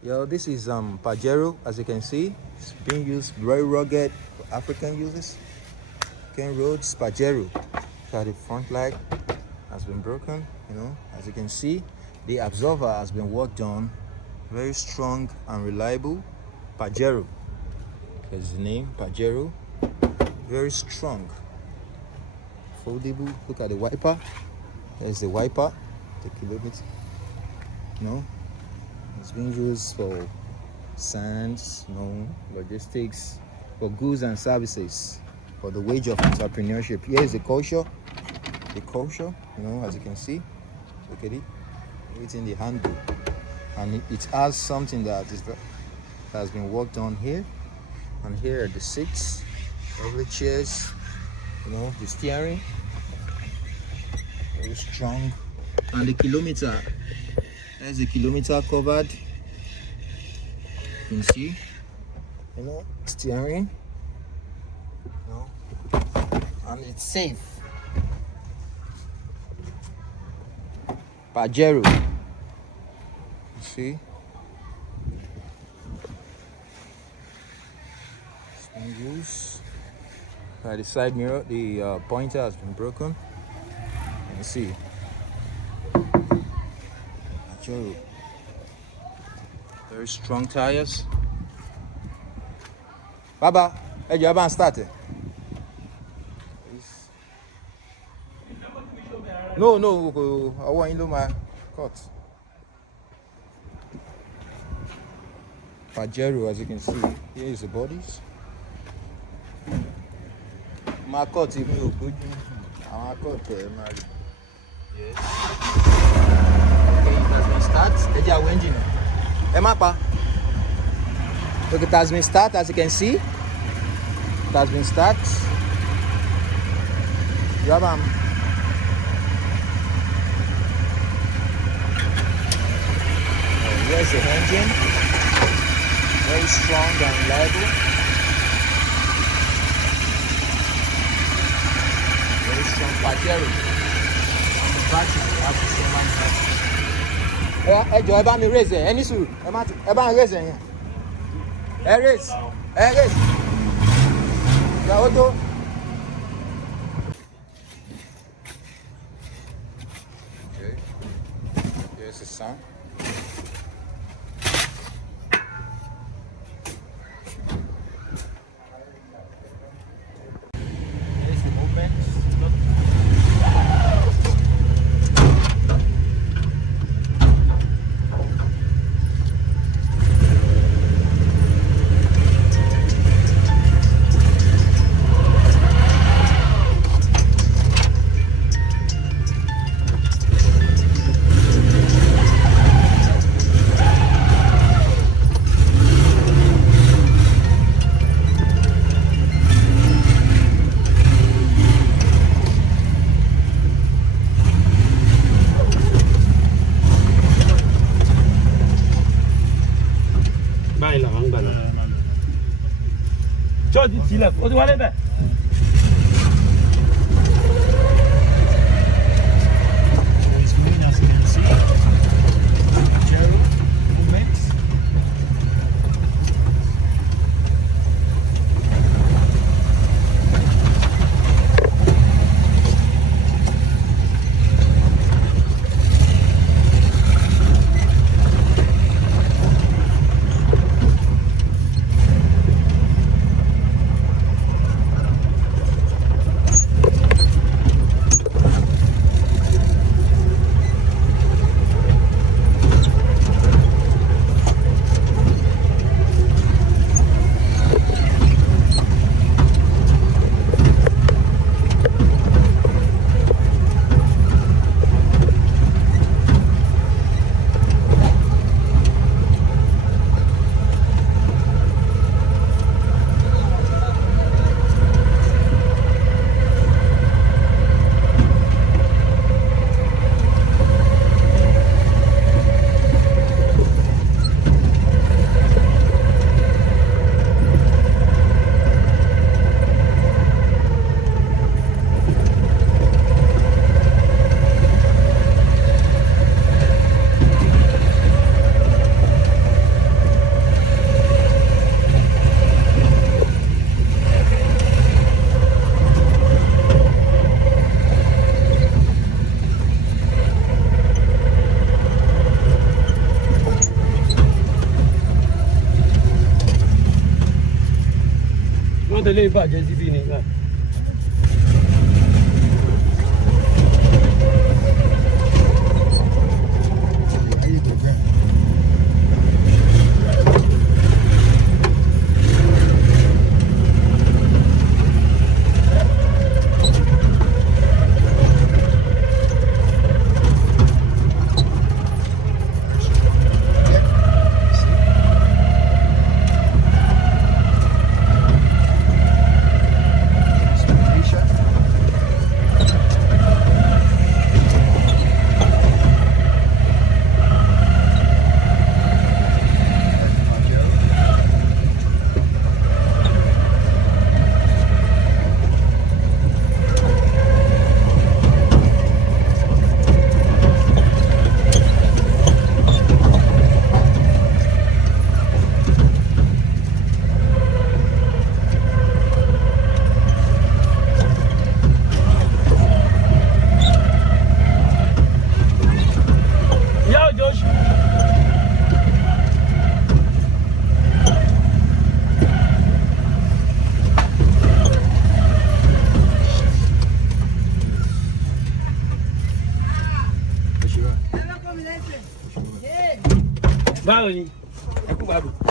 Yo, this is Pajero. As you can see, it's being used very rugged for African uses. Ken Roads Pajero. So the front light has been broken. As you can see, the absorber has been worked on. Very strong and reliable. Pajero. That's the name, Pajero. Very strong. Foldable. Look at the wiper. There's the wiper. The kilometer. It's being used for sands, logistics, for goods and services, for the wage of entrepreneurship. Here is the culture. As you can see, look at it. It's in the handle, and it has something that has been worked on here. And here are the seats, lovely chairs. The steering, very strong, and the kilometer. There's the kilometer covered. You can see, steering, and it's safe. Pajero. You see, used. By the side mirror, the pointer has been broken. You see. Very strong tires. Baba, hey, you haven't started. No, I want you to my cut. Pajero, as you can see, here is the bodies. My cut, if you good, I cut, yes. It has been started. The engine. Look, it has been started, as you can see. It has been started. You have here's the engine. Very strong and reliable. Very strong Pajero. On the battery, we have the same manufacturer. Ẹ jọ̀ọ́ ẹ bá mi raise ẹ ní sùúrù ẹ bá mi raise ẹ yẹn raise ìyàwó tó. Okay, here's the sound. Here's the movement. Ti sílẹ̀ ó ti wálé bẹ̀. mọ́tò lè bàjẹ́ síbí ni. Báwo ni? Ẹ kú gbádùn.